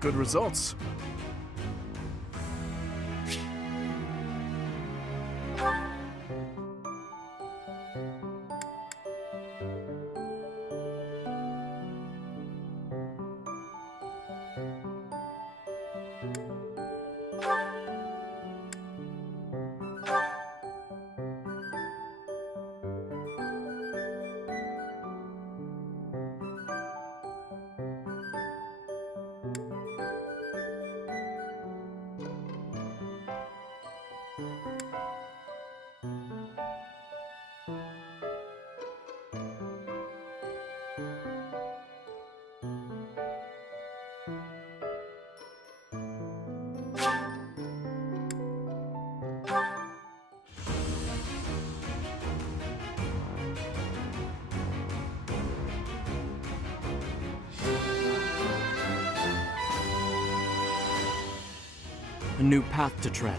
Good results. A new path to tread.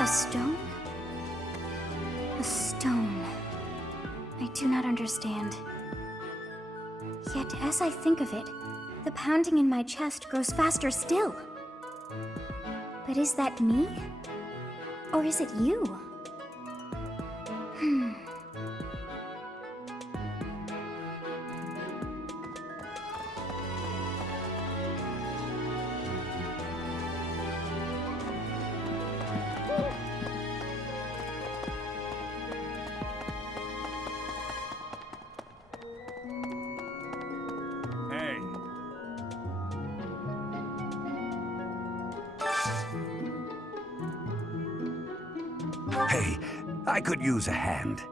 A stone? A stone. I do not understand. Yet, as I think of it, the pounding in my chest grows faster still. But is that me? Or is it you? Hey, I could use a hand.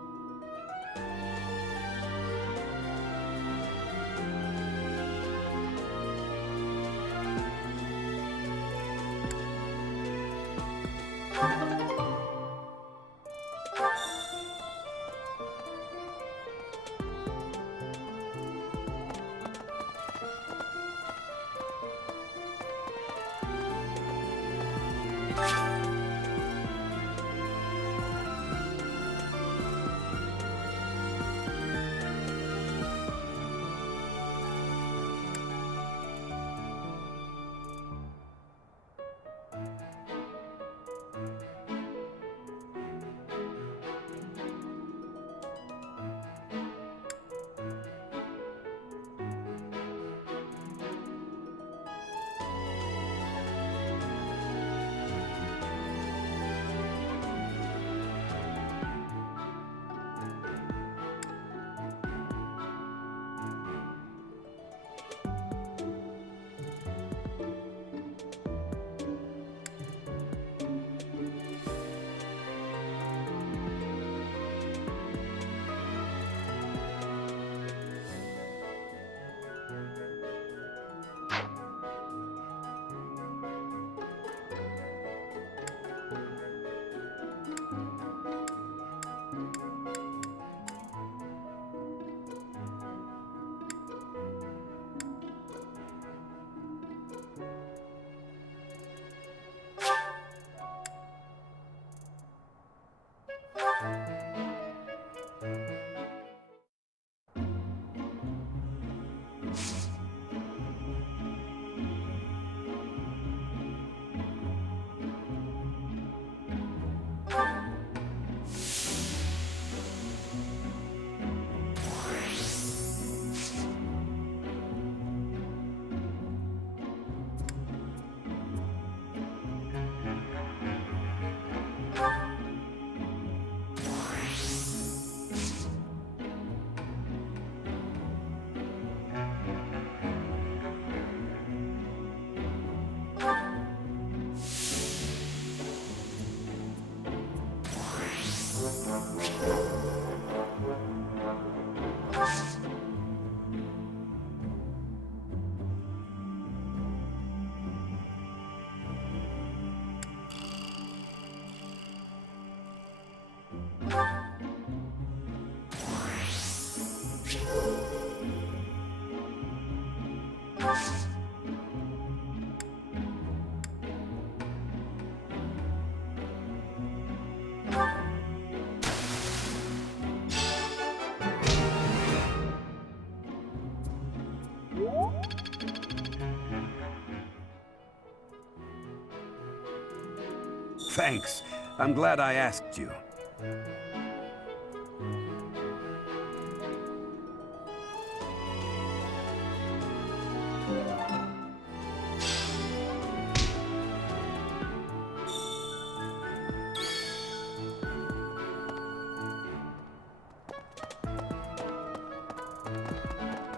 Thanks. I'm glad I asked you.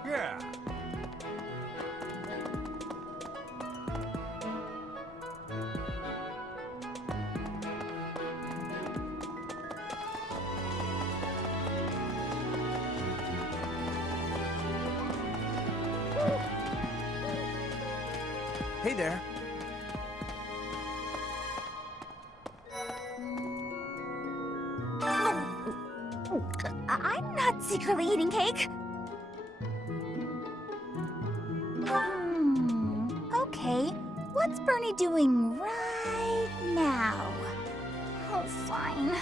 Yeah. Hey there. I'm not secretly eating cake. Okay. What's Bernie doing right now? Oh, fine.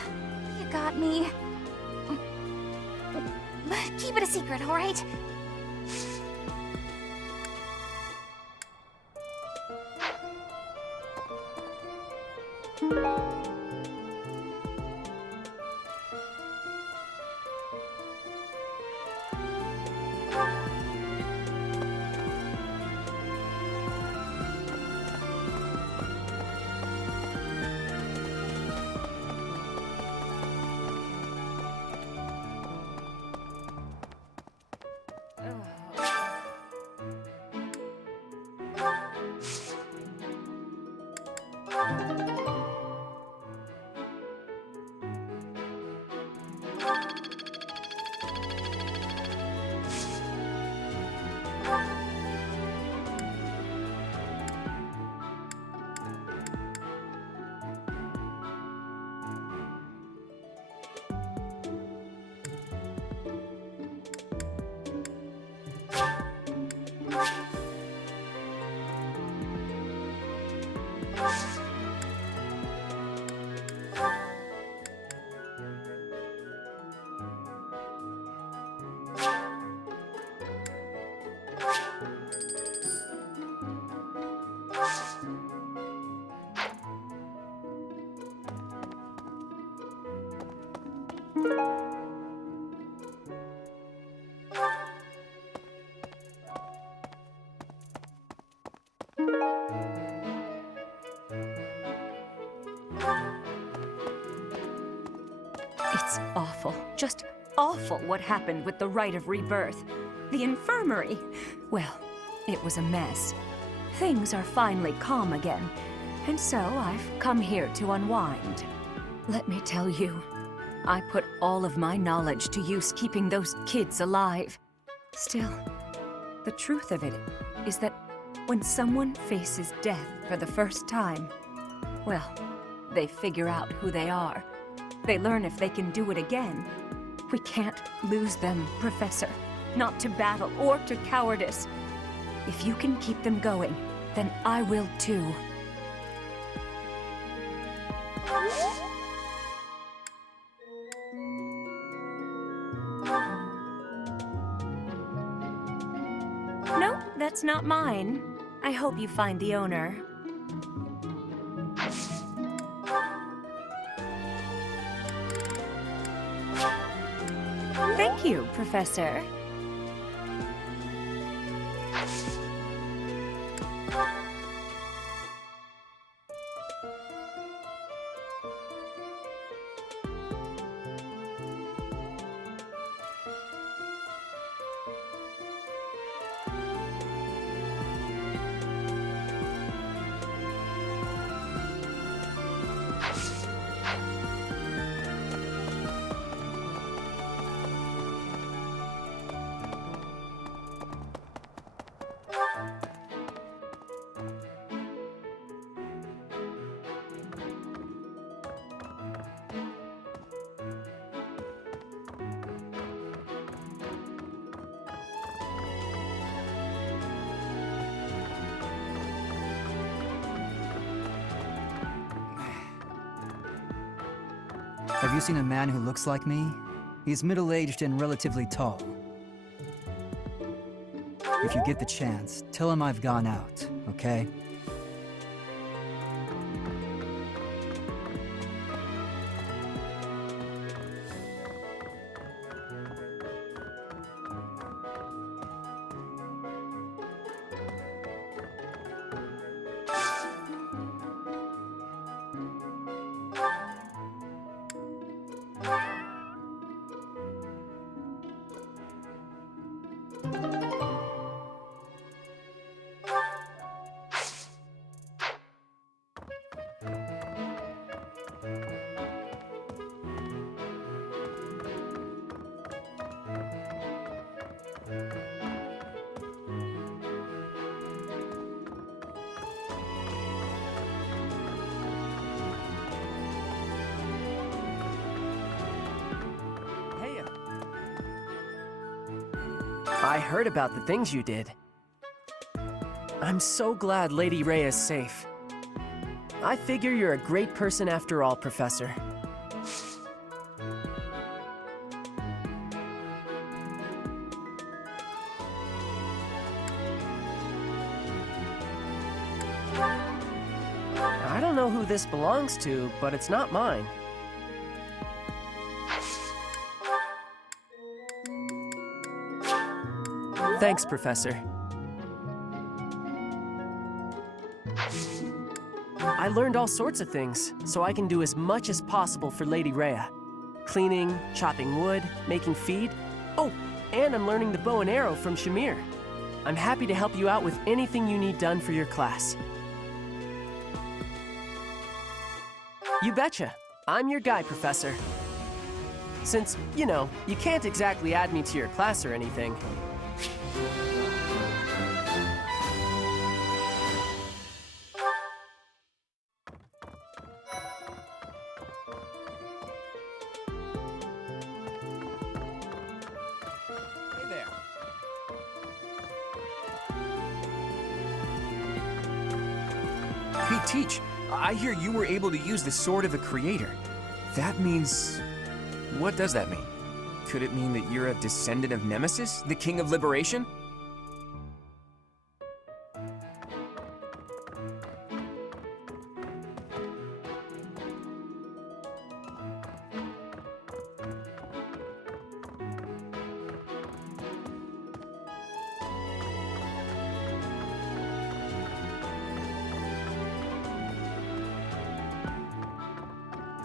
You got me. But keep it a secret, all right? It's awful, just awful what happened with the rite of rebirth. The infirmary. Well, it was a mess. Things are finally calm again, and so I've come here to unwind. Let me tell you, I put all of my knowledge to use keeping those kids alive. Still, the truth of it is that when someone faces death for the first time, well, they figure out who they are. They learn if they can do it again. We can't lose them, Professor. Not to battle or to cowardice. If you can keep them going, then I will too. No, that's not mine. I hope you find the owner. Thank you, Professor. Have you seen a man who looks like me? He's middle-aged and relatively tall. If you get the chance, tell him I've gone out, okay? I heard about the things you did. I'm so glad Lady Rhea is safe. I figure you're a great person after all, Professor. I don't know who this belongs to, but it's not mine. Thanks, Professor. I learned all sorts of things, so I can do as much as possible for Lady Rhea. Cleaning, chopping wood, making feed. Oh, and I'm learning the bow and arrow from Shamir. I'm happy to help you out with anything you need done for your class. You betcha. I'm your guy, Professor. Since, you know, you can't exactly add me to your class or anything. Hey there. Hey, Teach, I hear you were able to use the Sword of the Creator. That means... what does that mean? Could it mean that you're a descendant of Nemesis, the King of Liberation?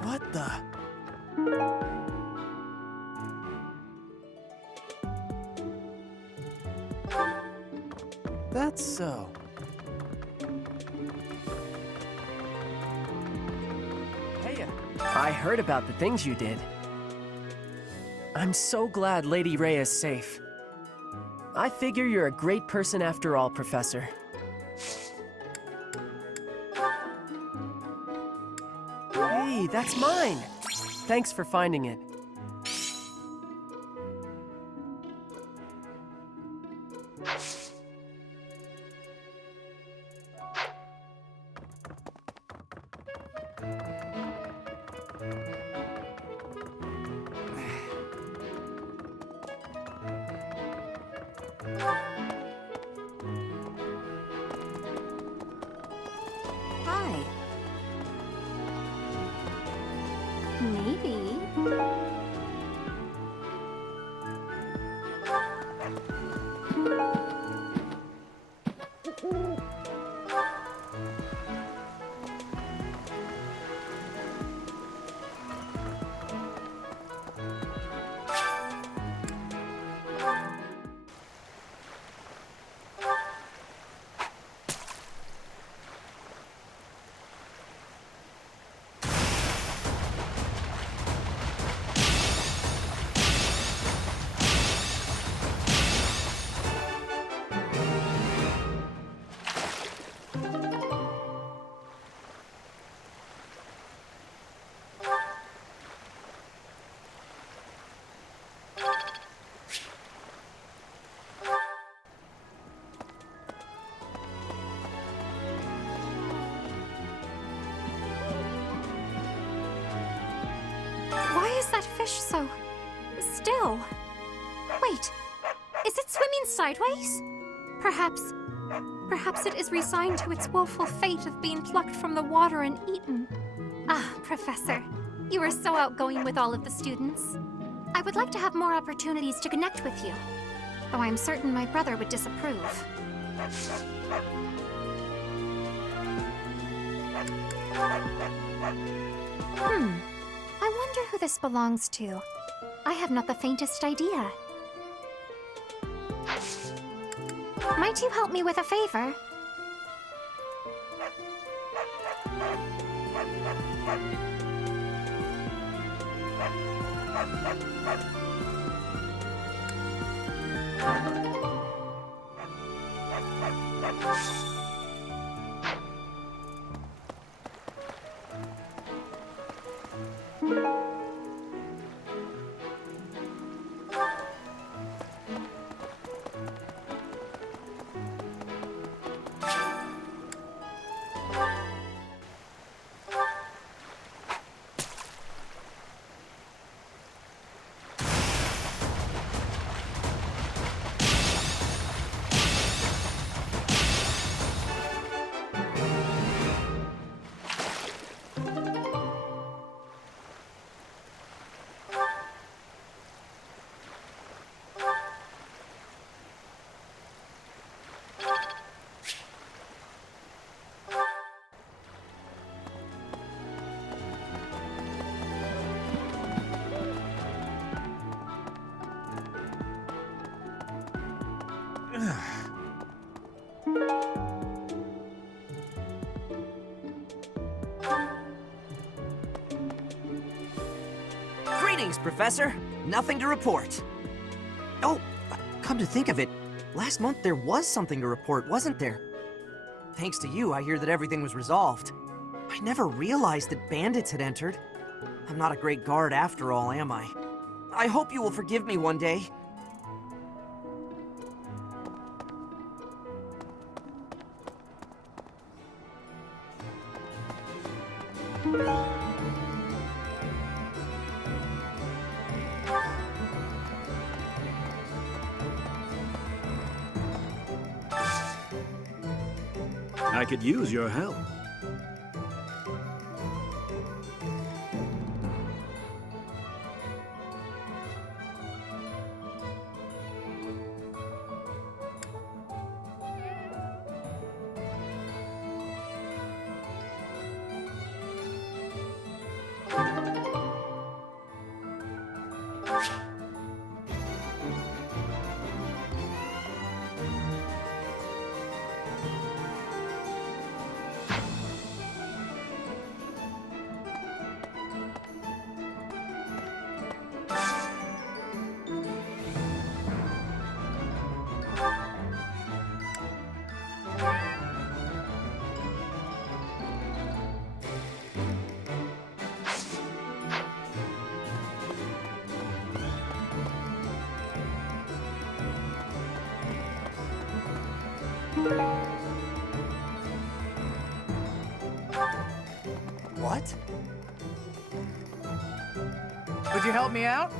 What the? That's so. Hey, I heard about the things you did. I'm so glad Lady Rhea is safe. I figure you're a great person after all, Professor. Hey, that's mine! Thanks for finding it. Hi. Maybe. that fish so still? Wait, is it swimming sideways? Perhaps it is resigned to its woeful fate of being plucked from the water and eaten. Ah, Professor, you are so outgoing with all of the students. I would like to have more opportunities to connect with you, though I'm certain my brother would disapprove. I wonder who this belongs to. I have not the faintest idea. Might you help me with a favor? Greetings, Professor. Nothing to report. Oh, come to think of it, last month there was something to report, wasn't there? Thanks to you, I hear that everything was resolved. I never realized that bandits had entered. I'm not a great guard after all, am I? I hope you will forgive me one day. I could use your help. What? Would you help me out?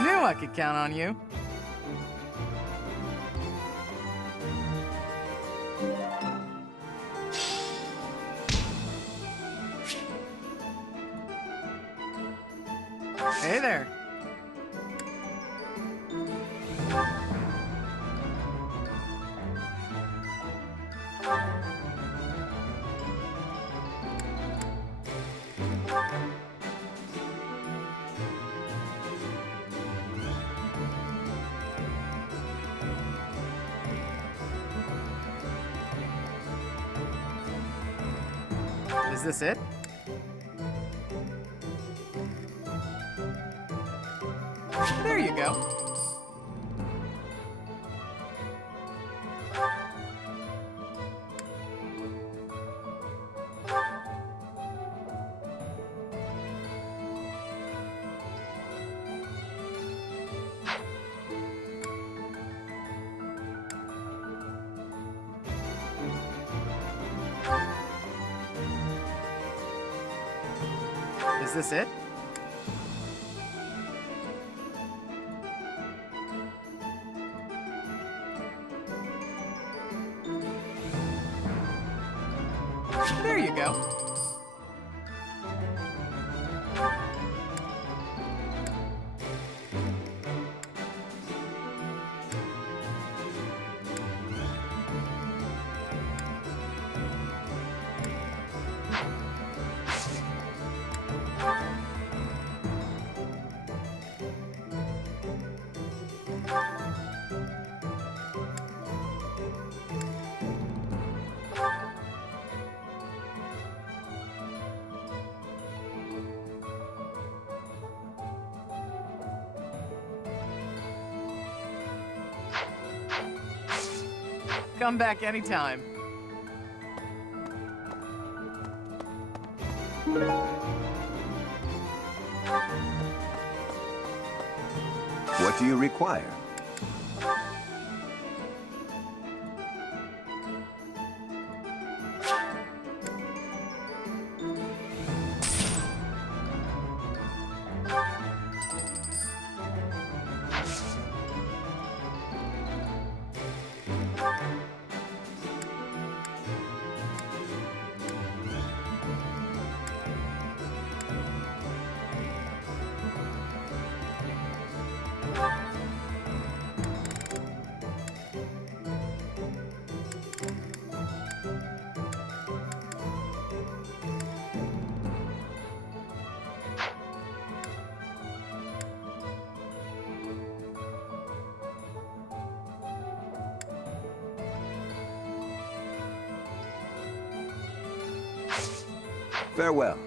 Knew I could count on you. Hey there. Is this it? There you go. Is this it? There you go. Come back anytime. What do you require? Farewell.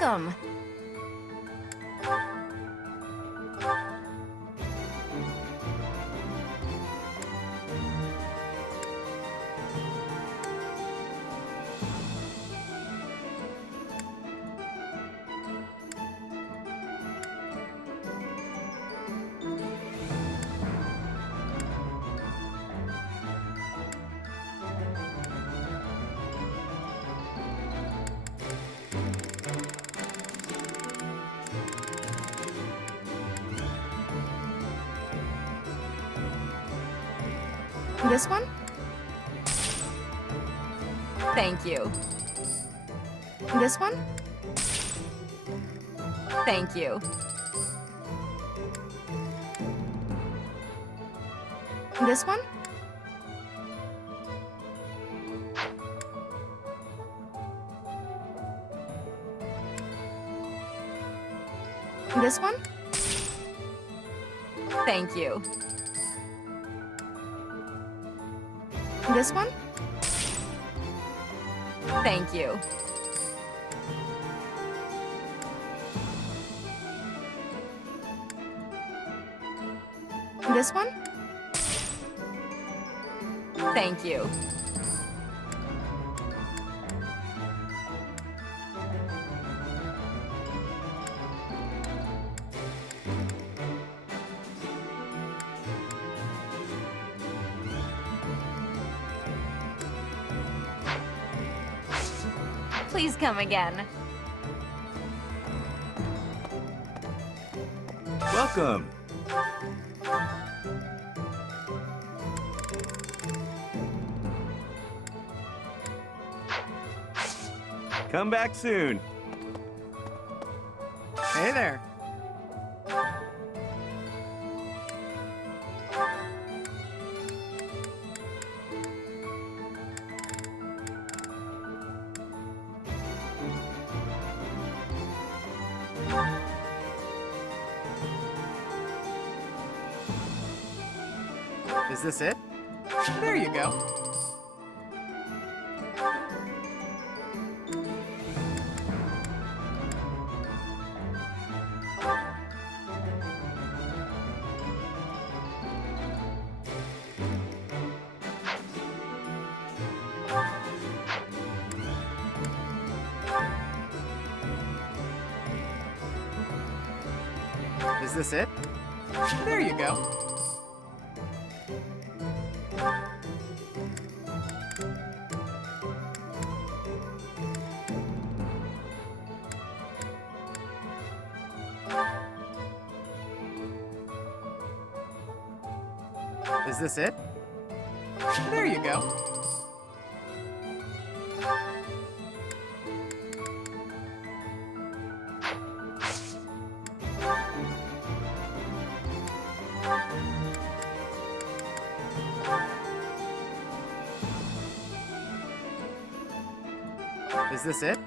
Welcome. This one? Thank you. This one? Thank you. This one? This one? Thank you. This one? Thank you. This one? Thank you. Please come again. Welcome. Come back soon. Hey there. Is this it? There you go. Is this it? There you go. Is this it? There you go. Is this it?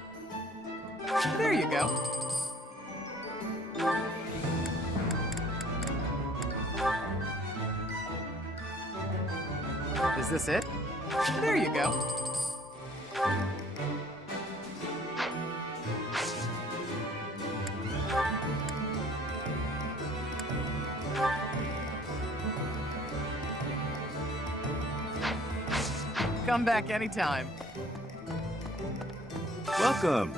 There you go. Is this it? There you go. Come back anytime. Welcome.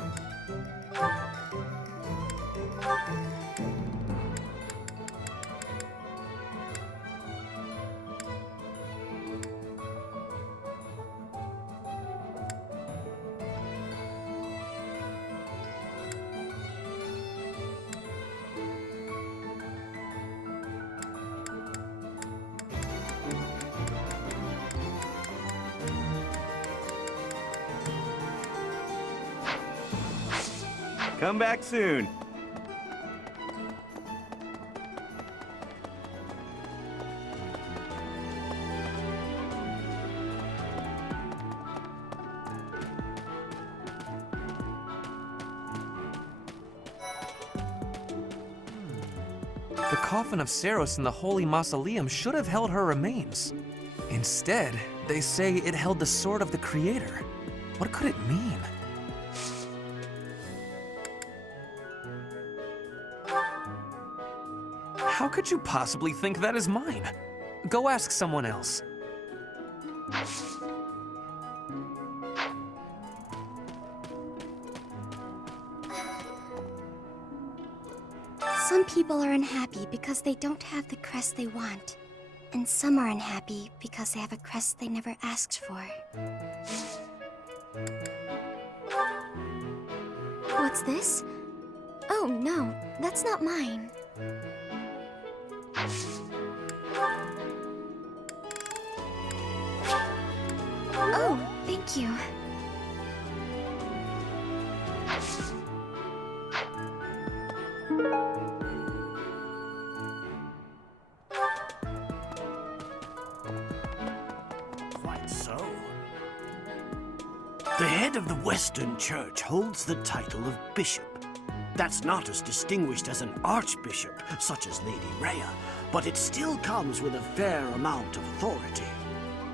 Come back soon. The coffin of Saros in the Holy Mausoleum should have held her remains. Instead, they say it held the sword of the Creator. What could it mean? How could you possibly think that is mine? Go ask someone else. Some people are unhappy because they don't have the crest they want. And some are unhappy because they have a crest they never asked for. What's this? Oh no, that's not mine. Oh, thank you. Quite so. The head of the Western Church holds the title of bishop. That's not as distinguished as an archbishop, such as Lady Rhea, but it still comes with a fair amount of authority.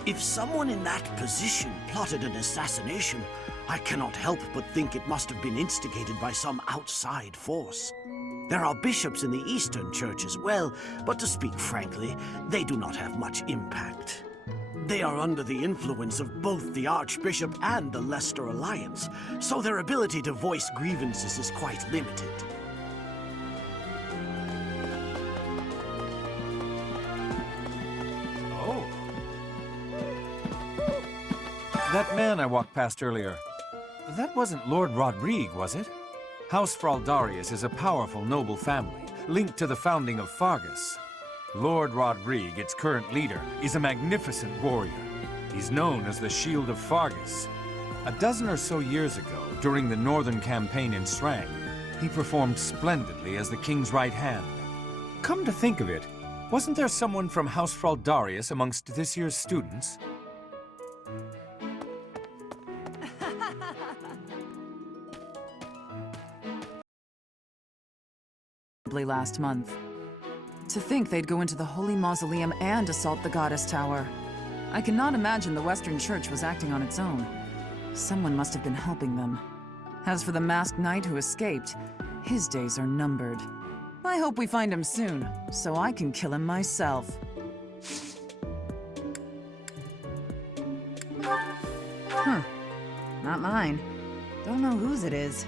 If someone in that position plotted an assassination, I cannot help but think it must have been instigated by some outside force. There are bishops in the Eastern Church as well, but to speak frankly, they do not have much impact. They are under the influence of both the Archbishop and the Leicester Alliance, so their ability to voice grievances is quite limited. Oh. That man I walked past earlier, that wasn't Lord Rodrigue, was it? House Fraldarius is a powerful noble family, linked to the founding of Fargus. Lord Rodrigue, its current leader, is a magnificent warrior. He's known as the Shield of Fargus. A dozen or so years ago, during the Northern Campaign in Srang, he performed splendidly as the king's right hand. Come to think of it, wasn't there someone from House Fraldarius amongst this year's students? Last month. To think they'd go into the Holy Mausoleum and assault the Goddess Tower. I cannot imagine the Western Church was acting on its own. Someone must have been helping them. As for the masked knight who escaped, his days are numbered. I hope we find him soon, so I can kill him myself. Huh. Not mine. Don't know whose it is.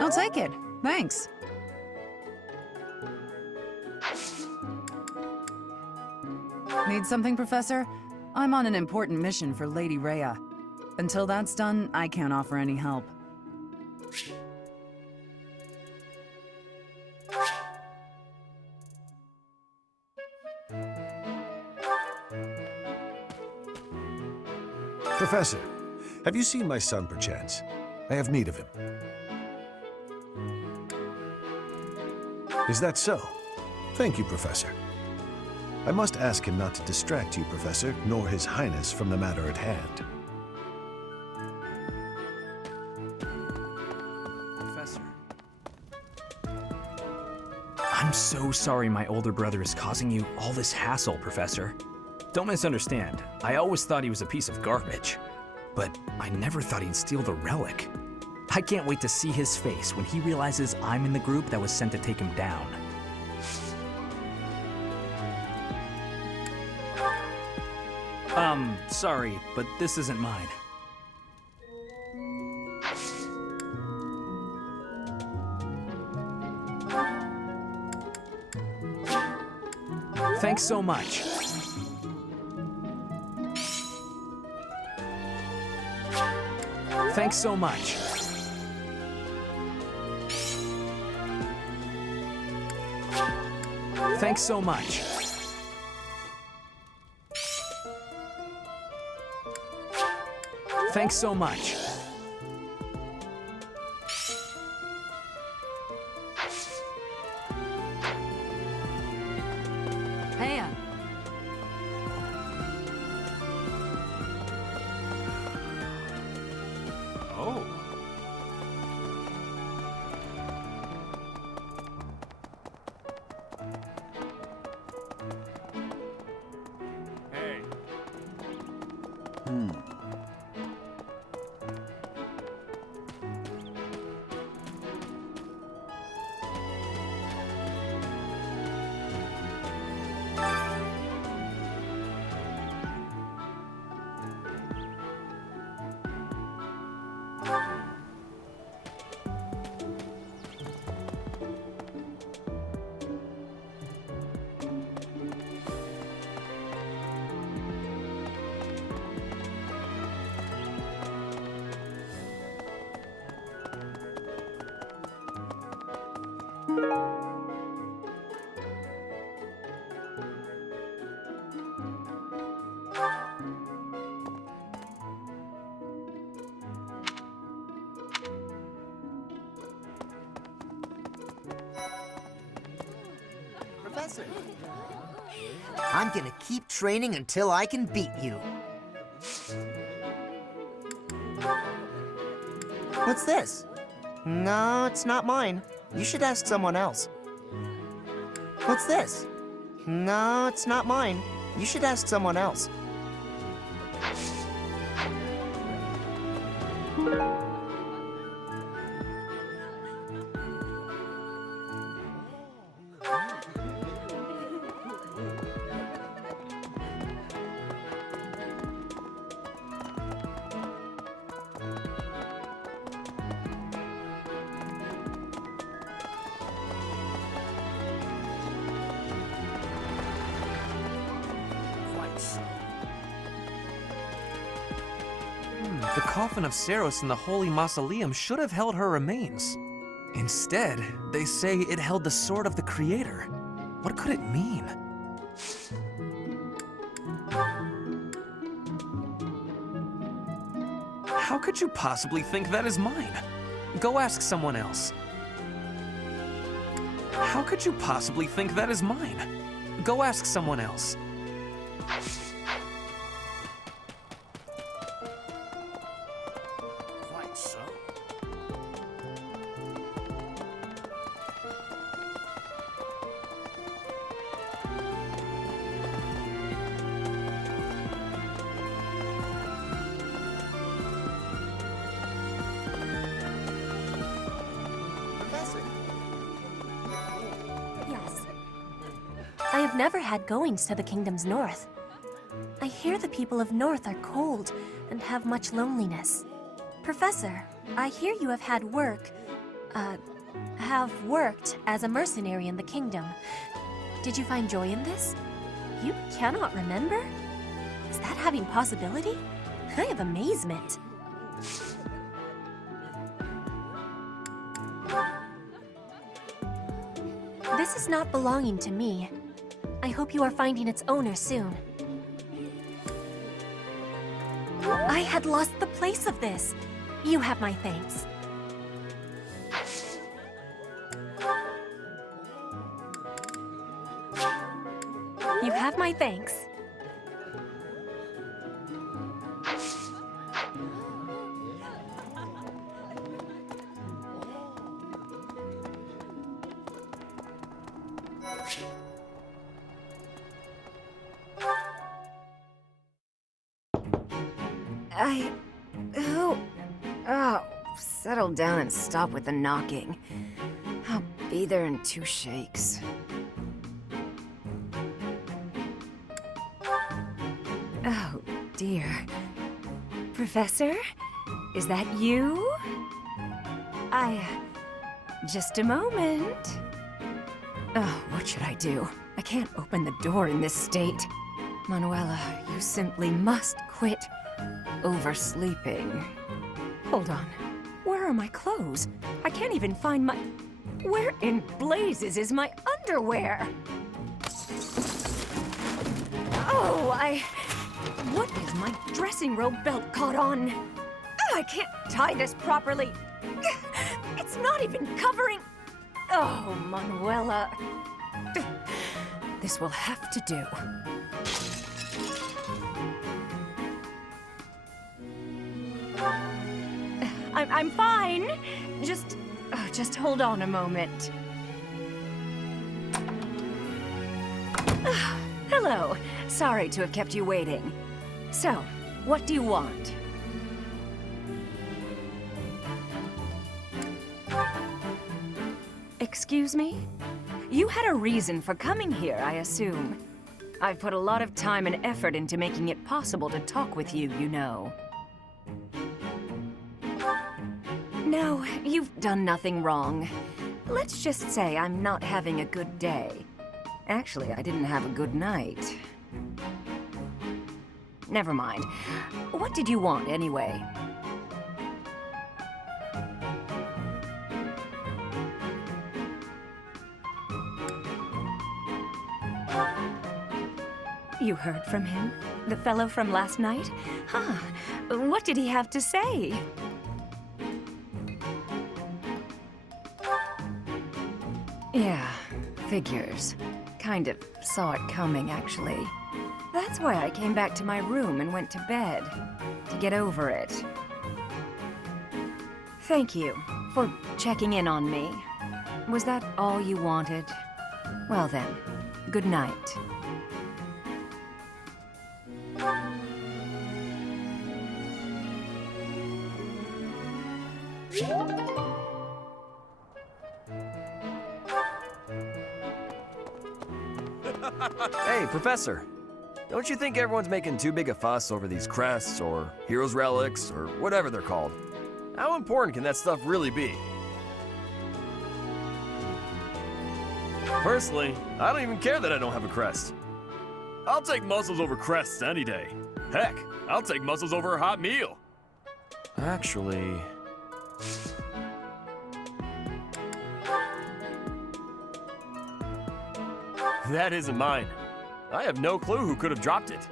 I'll take it. Thanks. Need something, Professor? I'm on an important mission for Lady Rhea. Until that's done, I can't offer any help. Professor, have you seen my son, perchance? I have need of him. Is that so? Thank you, Professor. I must ask him not to distract you, Professor, nor His Highness from the matter at hand. Professor. I'm so sorry my older brother is causing you all this hassle, Professor. Don't misunderstand. I always thought he was a piece of garbage. But I never thought he'd steal the relic. I can't wait to see his face when he realizes I'm in the group that was sent to take him down. Sorry, but this isn't mine. Thanks so much. Thanks so much. Thanks so much. Thanks so much. Hey, Oh. Hey. Professor! I'm gonna keep training until I can beat you. What's this? No, it's not mine. You should ask someone else. What's this? No, it's not mine. You should ask someone else. The coffin of Saros in the Holy Mausoleum should have held her remains. Instead, they say it held the sword of the Creator. What could it mean? How could you possibly think that is mine? Go ask someone else. How could you possibly think that is mine? Go ask someone else. Quite so. Professor! Yes. I have never had goings to the kingdom's north. I hear the people of North are cold and have much loneliness. Professor, I hear you have worked as a mercenary in the kingdom. Did you find joy in this? You cannot remember? Is that having possibility? I have amazement. This is not belonging to me. I hope you are finding its owner soon. I had lost the place of this. You have my thanks. You have my thanks. Oh, settle down and stop with the knocking. I'll be there in 2 shakes. Oh, dear. Professor? Is that you? Just a moment. Oh, what should I do? I can't open the door in this state. Manuela, you simply must quit oversleeping. Hold on. Where are my clothes? I can't even find my... Where in blazes is my underwear? Oh, What is my dressing robe belt caught on? I can't tie this properly. It's not even covering... Oh, Manuela. This will have to do. I'm fine. Just hold on a moment. Hello. Sorry to have kept you waiting. So, what do you want? Excuse me? You had a reason for coming here, I assume. I've put a lot of time and effort into making it possible to talk with you, you know. No, you've done nothing wrong. Let's just say I'm not having a good day. Actually, I didn't have a good night. Never mind. What did you want, anyway? You heard from him? The fellow from last night? Huh. What did he have to say? Yeah, figures. Kind of saw it coming, actually. That's why I came back to my room and went to bed. To get over it. Thank you for checking in on me. Was that all you wanted? Well then, good night. Hey, Professor. Don't you think everyone's making too big a fuss over these crests, or heroes' relics, or whatever they're called? How important can that stuff really be? Personally, I don't even care that I don't have a crest. I'll take muscles over crests any day. Heck, I'll take muscles over a hot meal. Actually... That isn't mine. I have no clue who could have dropped it.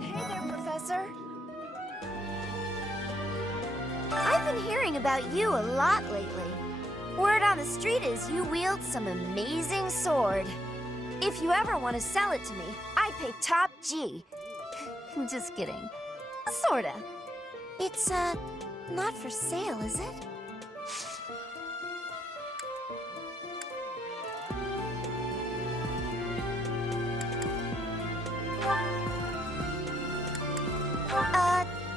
Hey there, Professor. I've been hearing about you a lot lately. Word on the street is you wield some amazing sword. If you ever want to sell it to me, I'd pay top G. Just kidding. Sorta. It's, not for sale, is it?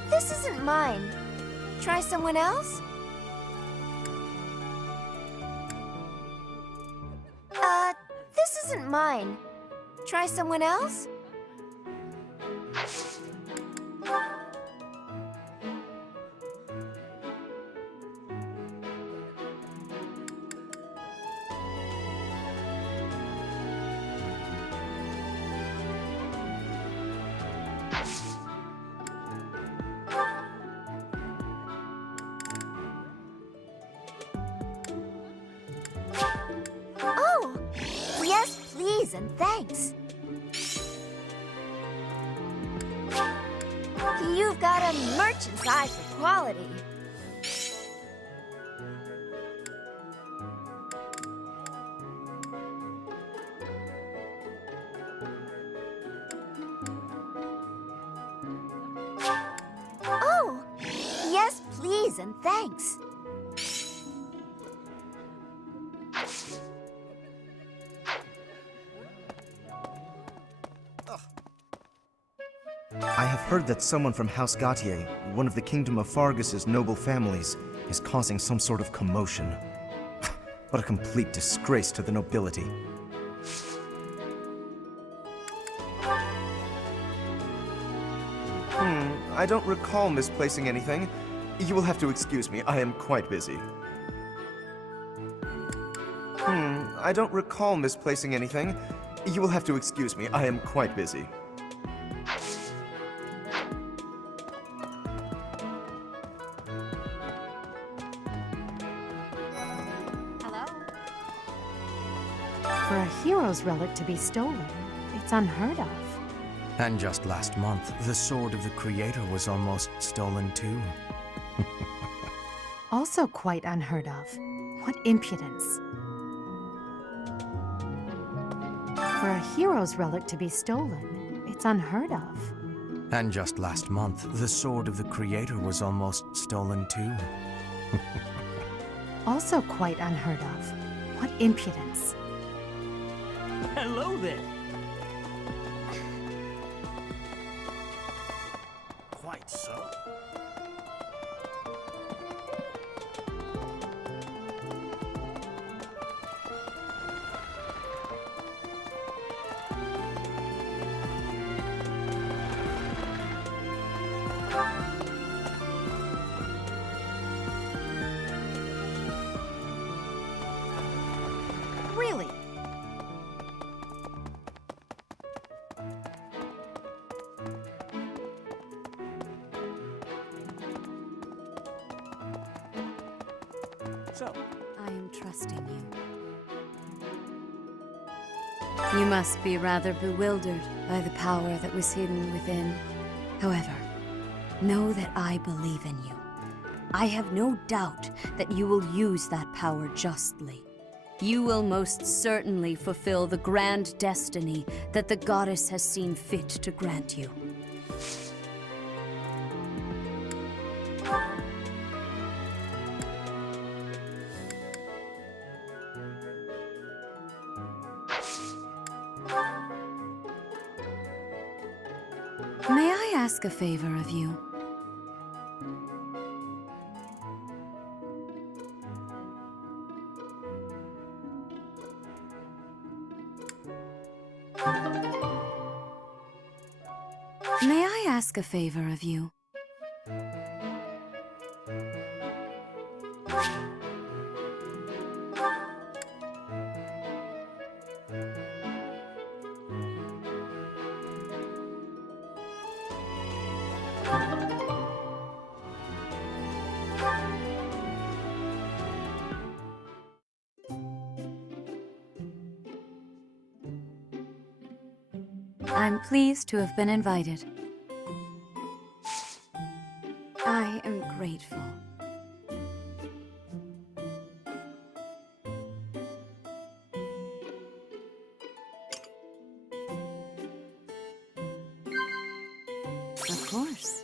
This isn't mine. Try someone else? This isn't mine. Try someone else? Oh, yes, please, and thanks. You've got a merchant's eye for quality. Oh, yes, please, and thanks. I have heard that someone from House Gautier, one of the Kingdom of Fargus's noble families, is causing some sort of commotion. What a complete disgrace to the nobility. I don't recall misplacing anything. You will have to excuse me, I am quite busy. I don't recall misplacing anything. You will have to excuse me, I am quite busy. For a hero's relic to be stolen, it's unheard of. And just last month, the sword of the Creator was almost stolen too. Also quite unheard of. What impudence. For a hero's relic to be stolen, it's unheard of. And just last month, the sword of the Creator was almost stolen too. Also quite unheard of. What impudence. Hello there. Quite so. So, I am trusting you. You must be rather bewildered by the power that was hidden within. However, know that I believe in you. I have no doubt that you will use that power justly. You will most certainly fulfill the grand destiny that the goddess has seen fit to grant you. May I ask a favor of you? May I ask a favor of you? I'm pleased to have been invited. I am grateful. Of course.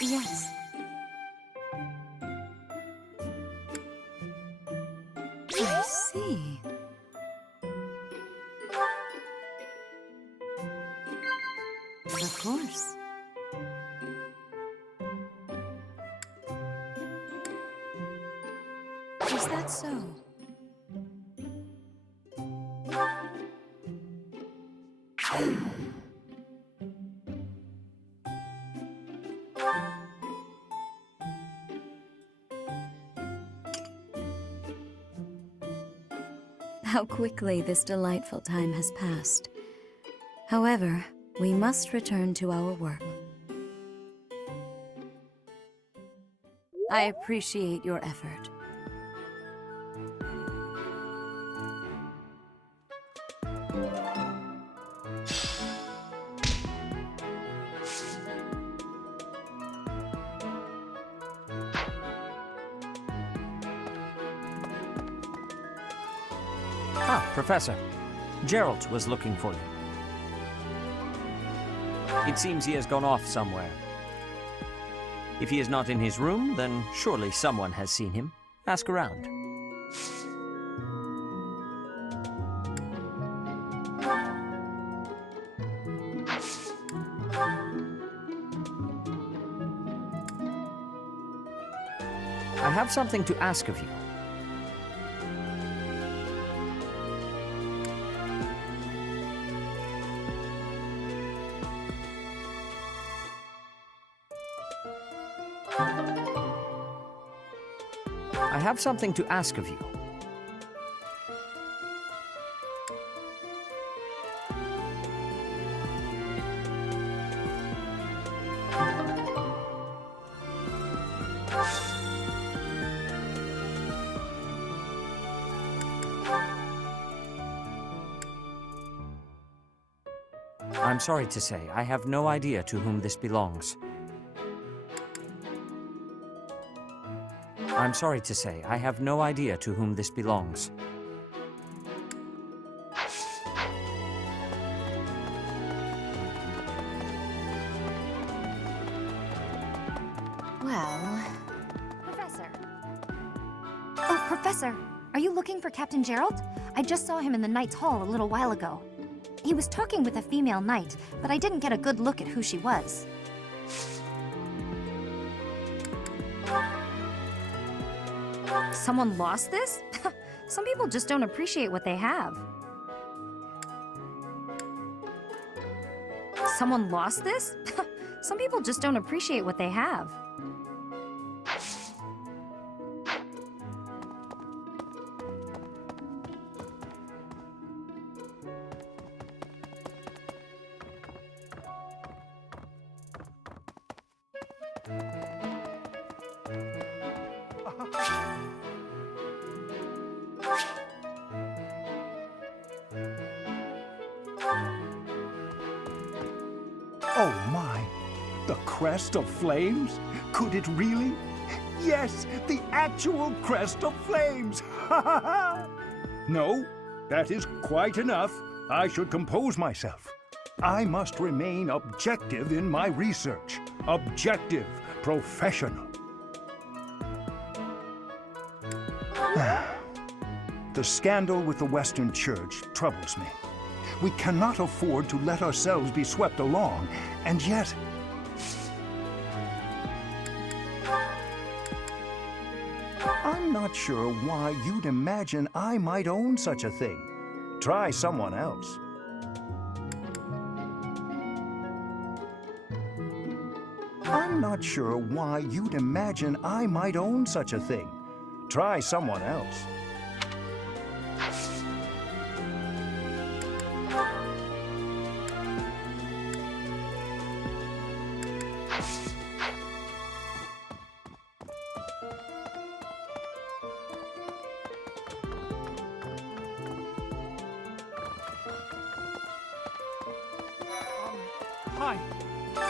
Yes. I see. Of course. Is that so? How quickly this delightful time has passed. However, we must return to our work. I appreciate your effort. Ah, Professor. Gerald was looking for you. It seems he has gone off somewhere. If he is not in his room, then surely someone has seen him. Ask around. I have something to ask of you. I have something to ask of you. I'm sorry to say, I have no idea to whom this belongs. I'm sorry to say, I have no idea to whom this belongs. Well... Professor. Oh, Professor! Are you looking for Captain Gerald? I just saw him in the Knight's Hall a little while ago. He was talking with a female knight, but I didn't get a good look at who she was. Someone lost this? Some people just don't appreciate what they have. Someone lost this? Some people just don't appreciate what they have. Oh my! The crest of flames? Could it really? Yes, the actual crest of flames! Ha ha ha! No, that is quite enough. I should compose myself. I must remain objective in my research. Objective, professional. The scandal with the Western Church troubles me. We cannot afford to let ourselves be swept along, and yet... I'm not sure why you'd imagine I might own such a thing. Try someone else. I'm not sure why you'd imagine I might own such a thing. Try someone else. Hi.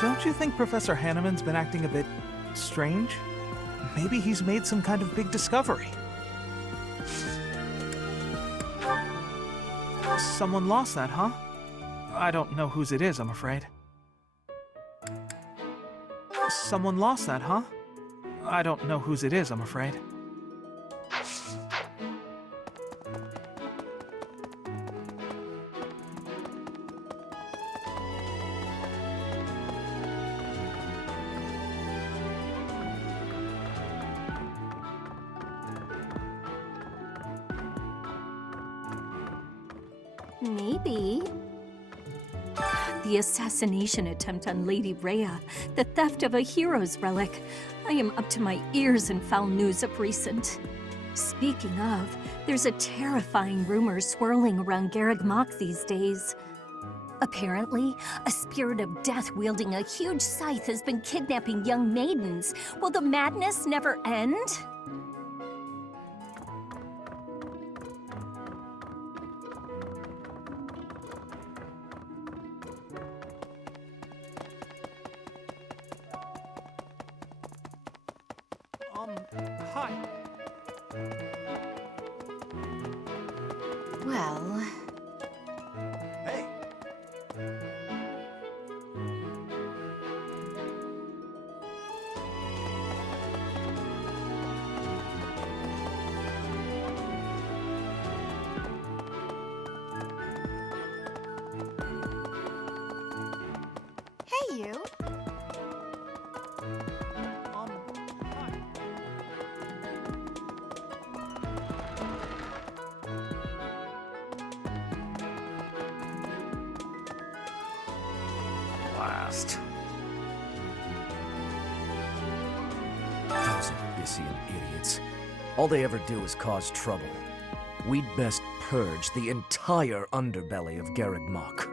Don't you think Professor Hanneman's been acting a bit strange? Maybe he's made some kind of big discovery. Someone lost that, huh? I don't know whose it is, I'm afraid. Someone lost that, huh? I don't know whose it is, I'm afraid. Maybe. The assassination attempt on Lady Rhea, the theft of a hero's relic. I am up to my ears in foul news of recent. Speaking of, there's a terrifying rumor swirling around Garreg Mach these days. Apparently, a spirit of death wielding a huge scythe has been kidnapping young maidens. Will the madness never end? Hi. Well... Hey. Hey, you. Blast. Those Abyssian idiots. All they ever do is cause trouble. We'd best purge the entire underbelly of Garreg Mach.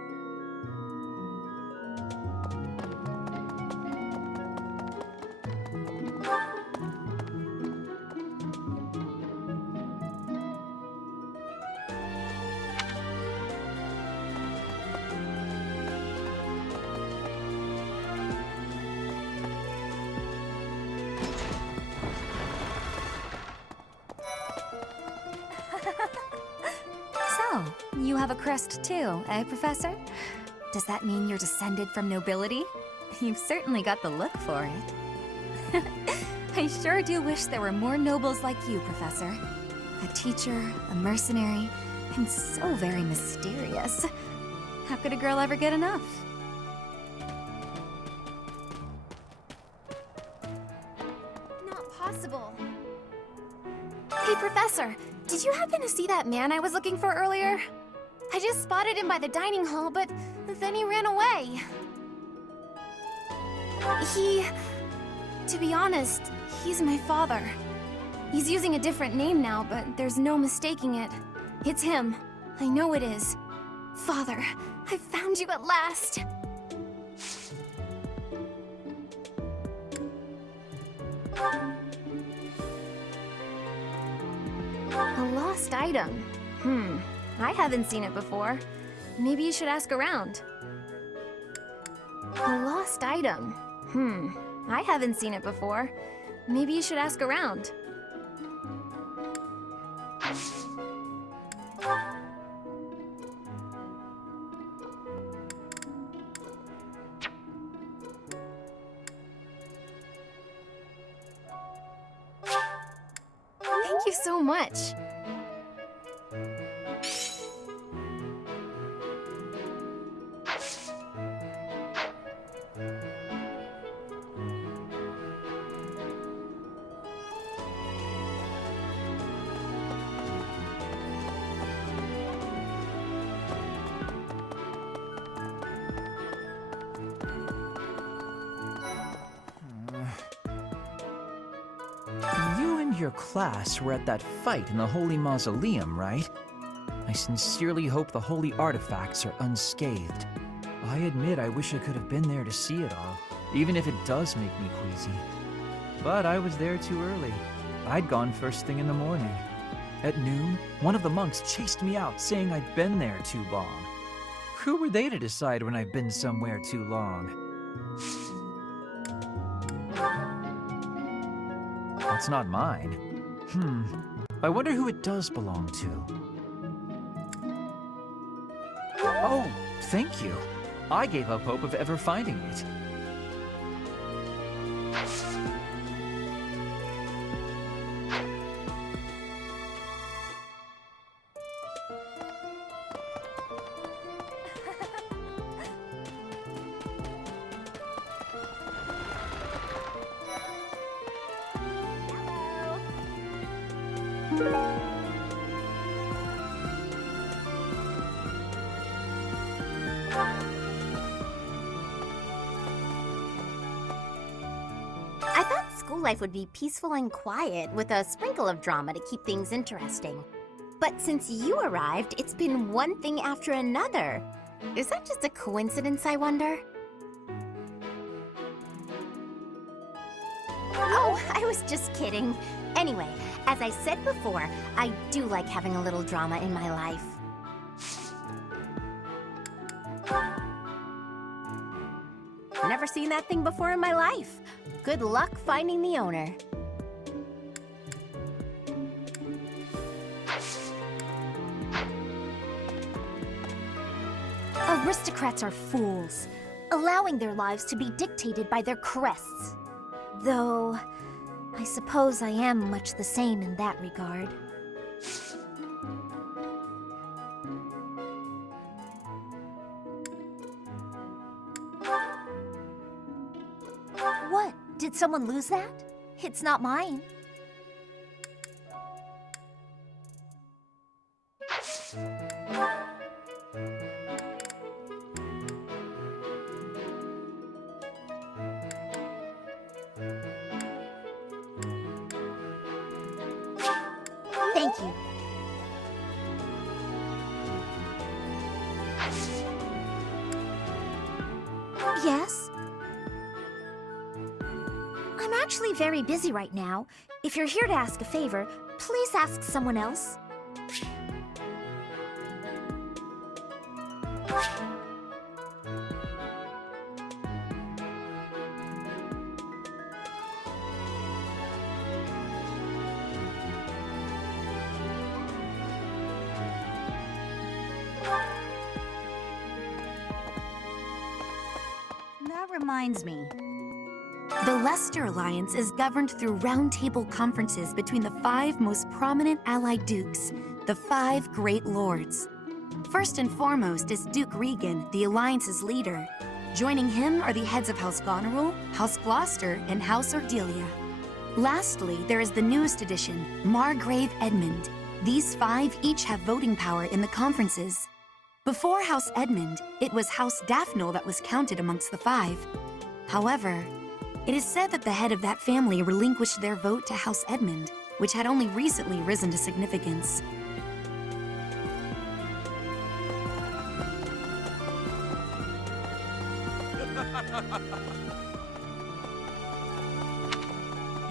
So, you have a crest too, eh, Professor? Does that mean you're descended from nobility? You've certainly got the look for it. I sure do wish there were more nobles like you, Professor. A teacher, a mercenary, and so very mysterious. How could a girl ever get enough? Not possible. Hey, Professor, did you happen to see that man I was looking for earlier? I just spotted him by the dining hall, but then he ran away. To be honest, he's my father. He's using a different name now, but there's no mistaking it. It's him. I know it is. Father, I found you at last. A lost item. I haven't seen it before. Maybe you should ask around. A lost item. I haven't seen it before. Maybe you should ask around. Thank you so much. You and your class were at that fight in the Holy Mausoleum, right? I sincerely hope the holy artifacts are unscathed. I admit I wish I could have been there to see it all, even if it does make me queasy. But I was there too early. I'd gone first thing in the morning. At noon, one of the monks chased me out, saying I'd been there too long. Who were they to decide when I've been somewhere too long? It's not mine. I wonder who it does belong to. Oh, thank you. I gave up hope of ever finding it. I thought school life would be peaceful and quiet, with a sprinkle of drama to keep things interesting. But since you arrived, it's been one thing after another. Is that just a coincidence, I wonder? Oh, I was just kidding. Anyway, as I said before, I do like having a little drama in my life. Never seen that thing before in my life. Good luck finding the owner. Aristocrats are fools, allowing their lives to be dictated by their crests. Though, I suppose I am much the same in that regard. What? Did someone lose that? It's not mine. Thank you. Yes? I'm actually very busy right now. If you're here to ask a favor, please ask someone else. That reminds me. The Leicester Alliance is governed through roundtable conferences between the 5 most prominent allied dukes, the 5 great lords. First and foremost is Duke Regan, the Alliance's leader. Joining him are the heads of House Goneril, House Gloucester, and House Ardelia. Lastly, there is the newest addition, Margrave Edmund. These 5 each have voting power in the conferences. Before House Edmund, it was House Daphne that was counted amongst the 5. However, it is said that the head of that family relinquished their vote to House Edmund, which had only recently risen to significance.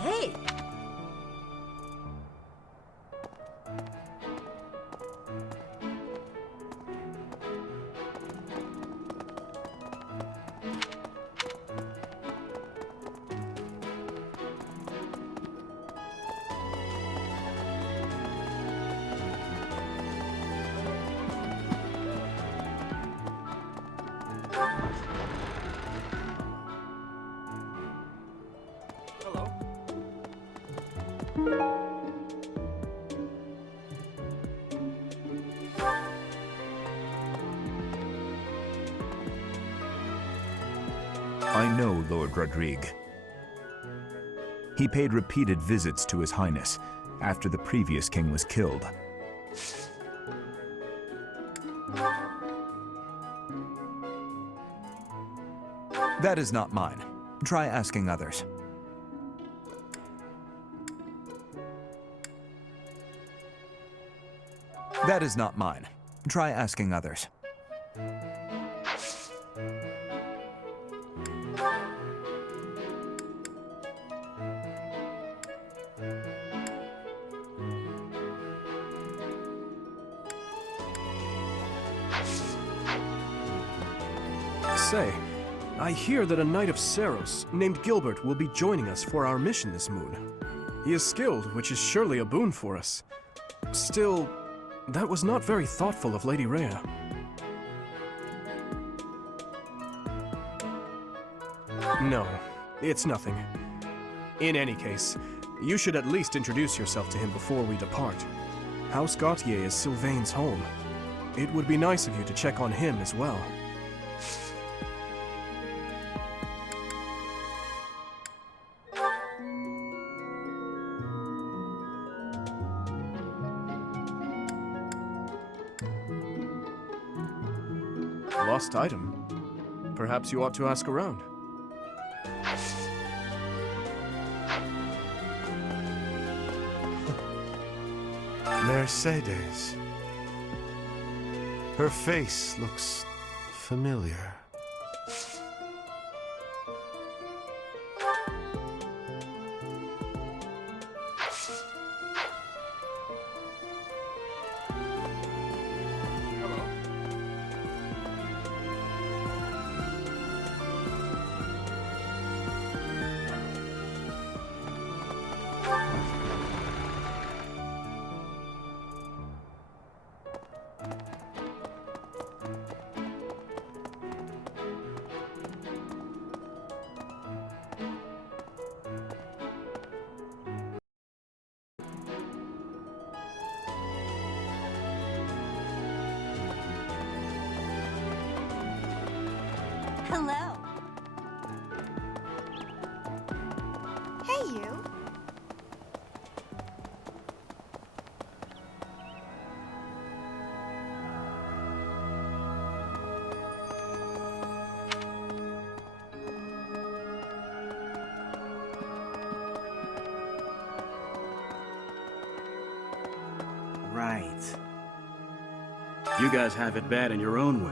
Hey! I know Lord Rodrigue. He paid repeated visits to His Highness after the previous king was killed. That is not mine. Try asking others. That is not mine. Try asking others. Say, I hear that a knight of Saros named Gilbert will be joining us for our mission this moon. He is skilled, which is surely a boon for us. Still, that was not very thoughtful of Lady Rhea. No, it's nothing. In any case, you should at least introduce yourself to him before we depart. House Gautier is Sylvain's home. It would be nice of you to check on him as well. Lost item. Perhaps you ought to ask around. Mercedes. Her face looks familiar. Hello. Hey, you. Right. You guys have it bad in your own way.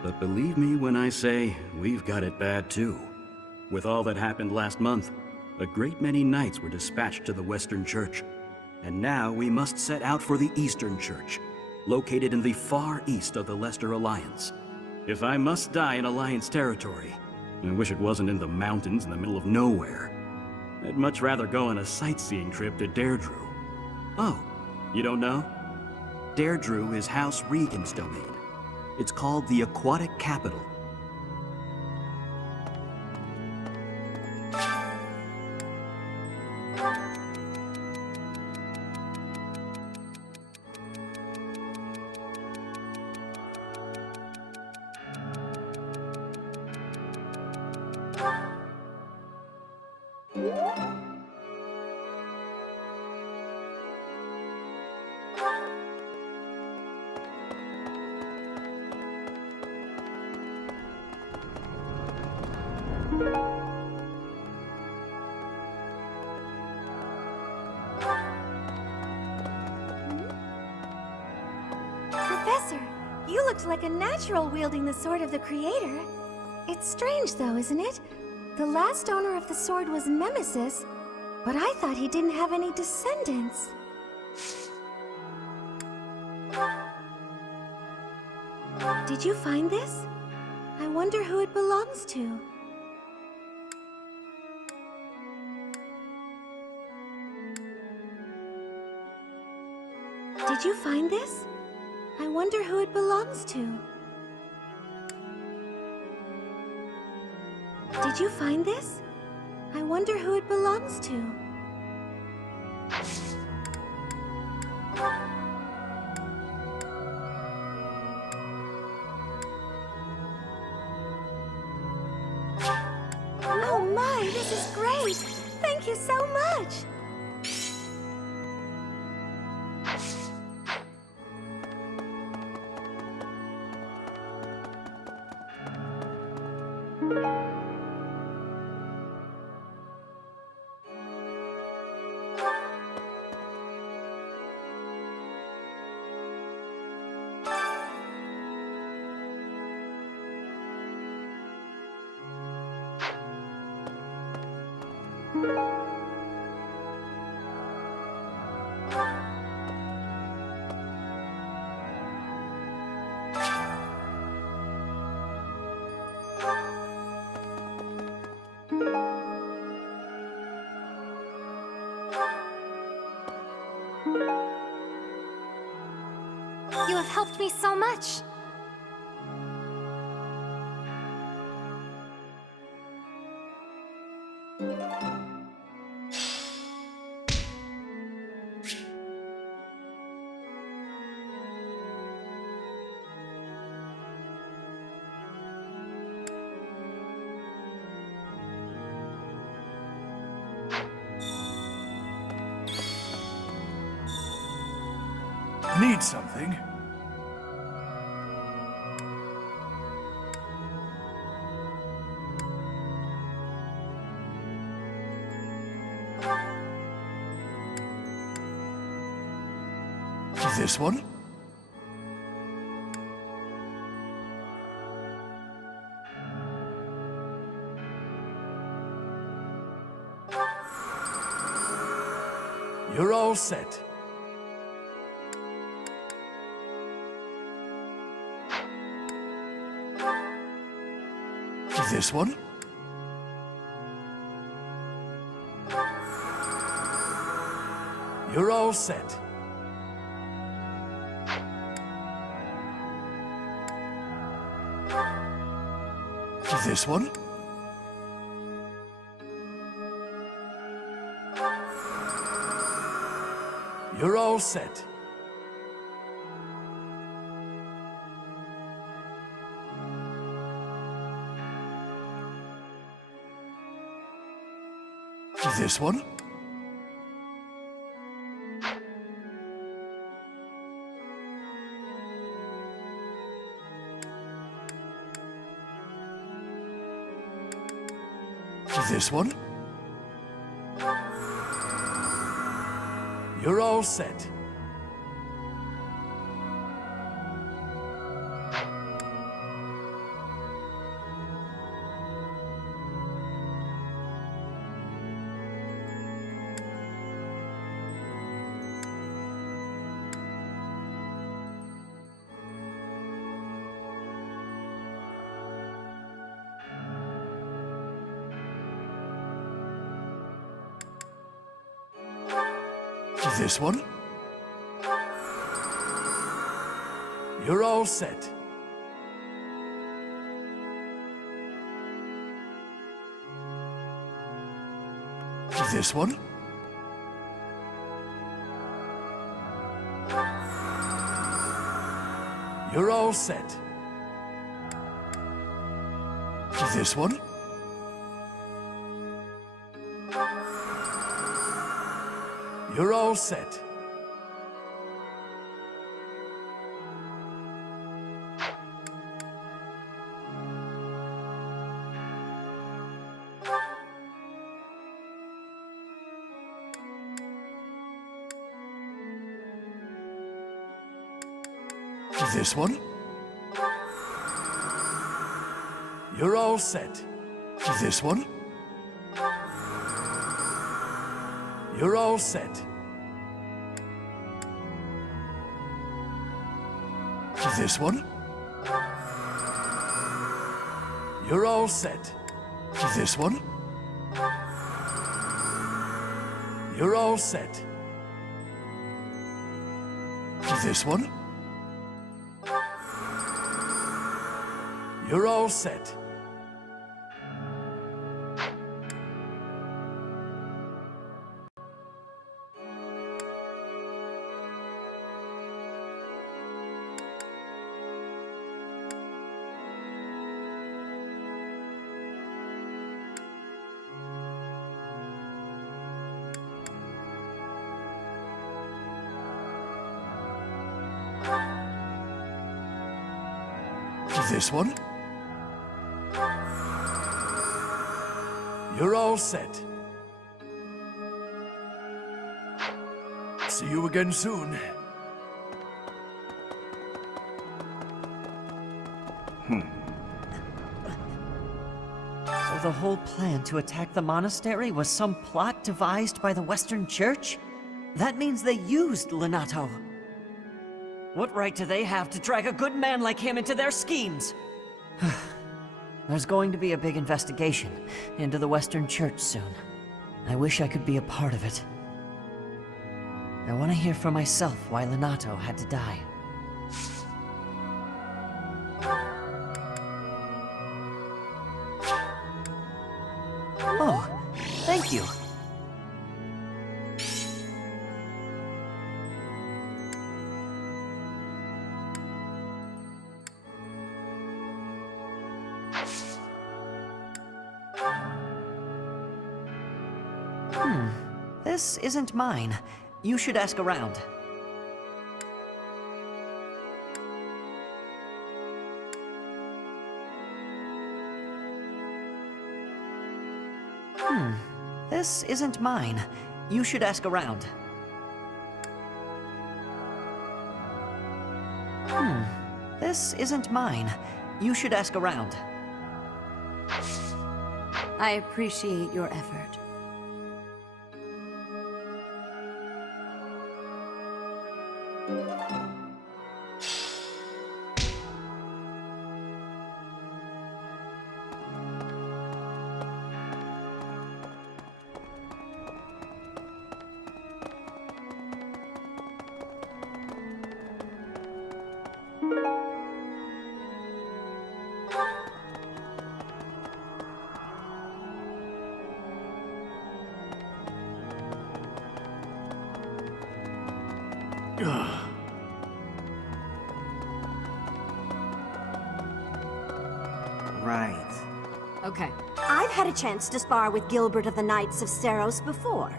But believe me when I say we've got it bad too. With all that happened last month, a great many knights were dispatched to the Western Church. And now we must set out for the Eastern Church, located in the far east of the Leicester Alliance. If I must die in Alliance territory, I wish it wasn't in the mountains in the middle of nowhere. I'd much rather go on a sightseeing trip to Deirdre. Oh, you don't know? Deirdre is House Regan's domain. It's called the Aquatic Capital. Professor, you looked like a natural wielding the sword of the Creator. It's strange, though, isn't it? The last owner of the sword was Nemesis, but I thought he didn't have any descendants. Did you find this? I wonder who it belongs to. Did you find this? I wonder who it belongs to. Did you find this? I wonder who it belongs to. Oh my, this is great! Thank you so much! You have helped me so much. Need something? This one? You're all set. This one? You're all set. This one? You're all set. This one? This one? You're all set. This one? You're all set. This one? You're all set. This one? You're all set. This one? You're all set. This one? You're all set. This one? You're all set. This one? You're all set. This one? You're all set. This one? You're all set. See you again soon. So the whole plan to attack the monastery was some plot devised by the Western Church? That means they used Lenato. What right do they have to drag a good man like him into their schemes? There's going to be a big investigation into the Western Church soon. I wish I could be a part of it. I want to hear for myself why Lenato had to die. Oh, thank you. This isn't mine. You should ask around. This isn't mine. You should ask around. This isn't mine. You should ask around. I appreciate your effort. Right. Okay. I've had a chance to spar with Gilbert of the Knights of Saros before.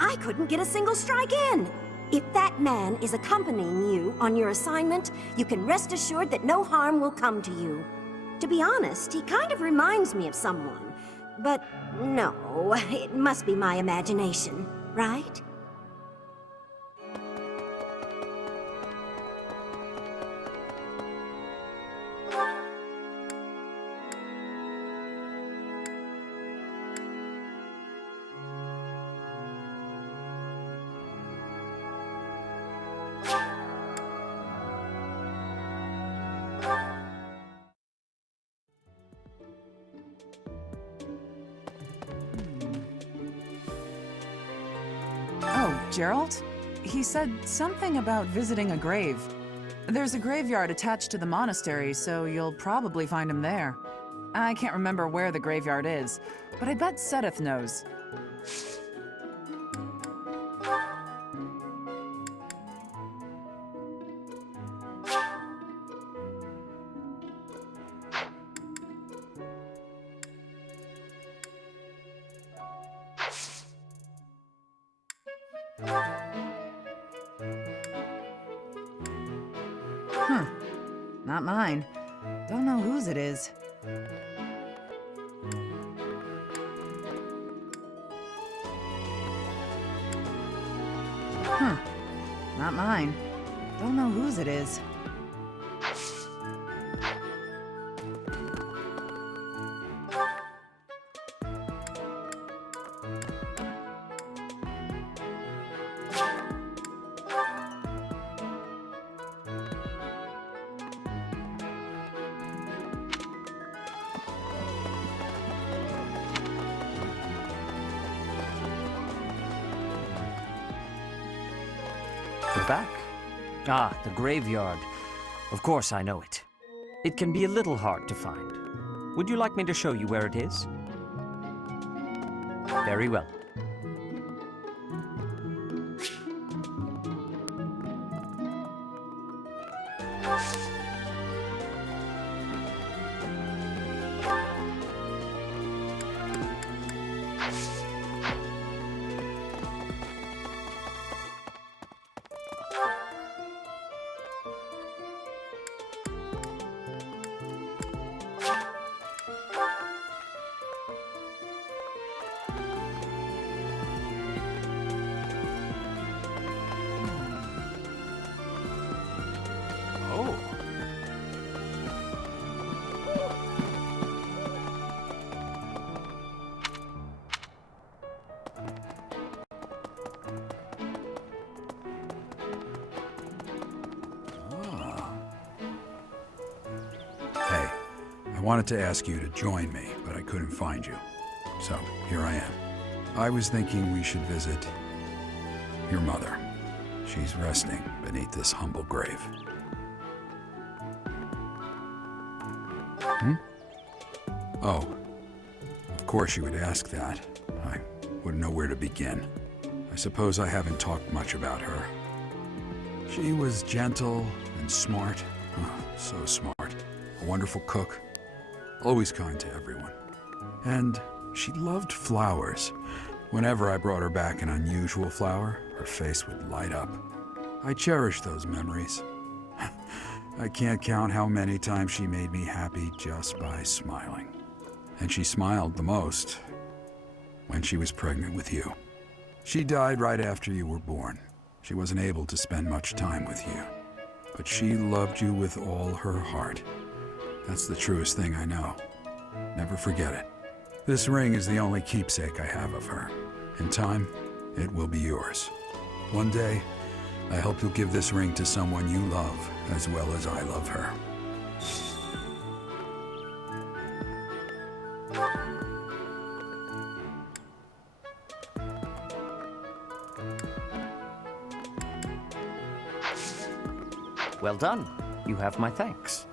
I couldn't get a single strike in. If that man is accompanying you on your assignment, you can rest assured that no harm will come to you. To be honest, he kind of reminds me of someone. But no, it must be my imagination, right? Gerald? He said something about visiting a grave. There's a graveyard attached to the monastery, so you'll probably find him there. I can't remember where the graveyard is, but I bet Sedith knows. Not mine. Don't know whose it is. Not mine. Don't know whose it is. We're back. Ah, the graveyard. Of course I know it. It can be a little hard to find. Would you like me to show you where it is? Very well. wanted to ask you to join me, but I couldn't find you. So, here I am. I was thinking we should visit your mother. She's resting beneath this humble grave. Oh, of course you would ask that. I wouldn't know where to begin. I suppose I haven't talked much about her. She was gentle and smart. Oh, so smart. A wonderful cook. Always kind to everyone. And she loved flowers. Whenever I brought her back an unusual flower, her face would light up. I cherish those memories. I can't count how many times she made me happy just by smiling. And she smiled the most when she was pregnant with you. She died right after you were born. She wasn't able to spend much time with you. But she loved you with all her heart. That's the truest thing I know. Never forget it. This ring is the only keepsake I have of her. In time, it will be yours. One day, I hope you'll give this ring to someone you love as well as I love her. Well done. You have my thanks.